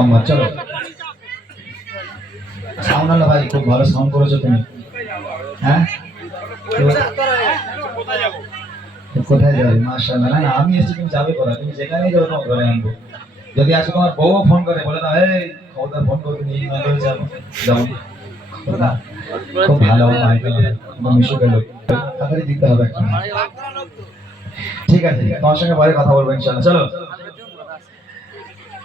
মোহাম্মদ, চলো। সাউন্ড ভাই, খুব ভালো সাউন্ড করেছ তুমি। হ্যাঁ? কোথায় যাবে? না না, আমি এসেছি, তুমি যাবে কোথায়? তুমি যেখানেই যাবে, তোমার ঘরে আনব। যদি আজকে তোমার বউ ফোন করে, বলে দাও, এই, খবরদার ফোন না করে যাব যাও। খুব ভালো মাইকেল মিশু গেল তাড়াতাড়ি দিতে হবে ঠিক আছে, তোমার সঙ্গে পরে কথা বলব, ইনশাআল্লাহ। চলো।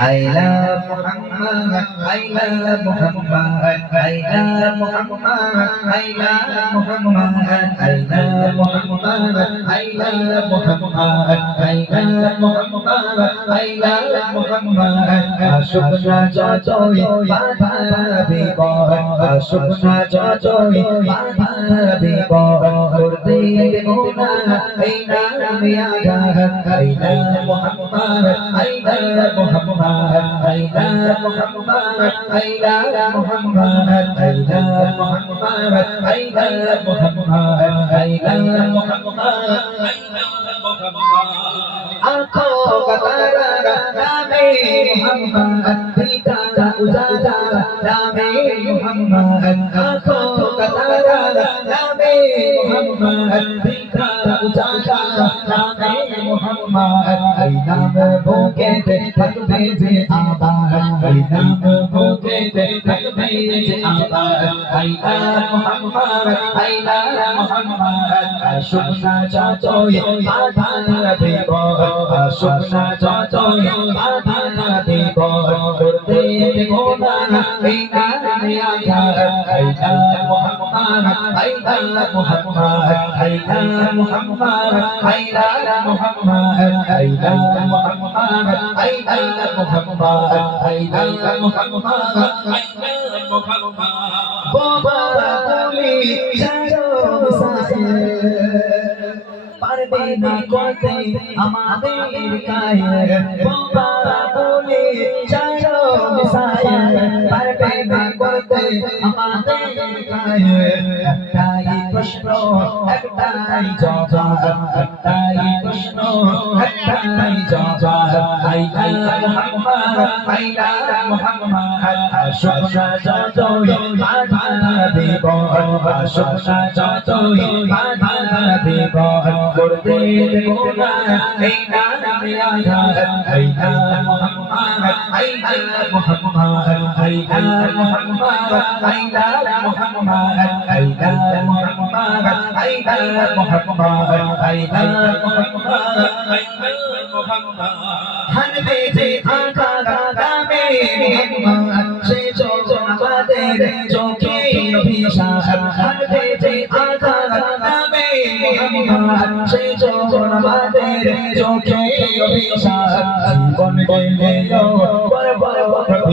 I love Muhammad, I love Muhammad, I love Muhammad, I love Muhammad, I love Muhammad, I love Muhammad, I love Muhammad, I love Muhammad. Ashukna jajoi, baba bibo, Ashukna jajoi, baba bibo, Urdi bimuna, I love Muhammad, I love Muhammad, I love Muhammad. Haydar Muhammad Haydar Muhammad Haydar Muhammad Haydar Muhammad Haydar Muhammad आंखों का तारा नामे मोहम्मद दिल का उजाला नामे मोहम्मद आंखों নামে মোহাম্মদ ভিক্ষার উজালা নামে মোহাম্মদ এই নাম বুকে থাকবে যে আবার হরি নাম ভোগে থাকবে যে আবার আইলা মোহাম্মদ আইলা মোহাম্মদ সোনা চাচয় বাধা দেব মোহাম্মদ পারবে না করতে আমাদের কায়ে বাবা বলে চলো মিসায়ে পারবে না করতে আমাদের কায়ে প্রশ্ন একটাই জবাব একটাই প্রশ্ন একটাই জবাব আই আই মোহাম্মদ আই আই মোহাম্মদ আশোনা যতই বাধা দেব আশোনা যতই বাধা দেব করতে মোহাম্মদ আইলা মুহাম্মদ আইলা মুহাম্মদ আইলা মুহাম্মদ হানবে যে আকা দামে মুহাম্মদ সে চোখ আমাদের চোখে অভিশাপ হানবে যে আকা দামে মুহাম্মদ সে চোখ আমাদের চোখে অভিশাপ জীবন গেলেও গর্ব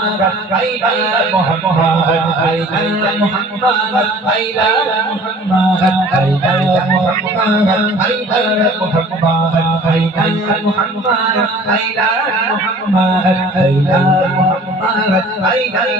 মোহাম্মদ পাইবা মোহাম্মদ পাইবা মোহাম্মদ পাইবা মোহাম্মদ পাইবা মোহাম্মদ পাইবা মোহাম্মদ পাইবা মোহাম্মদ পাইবা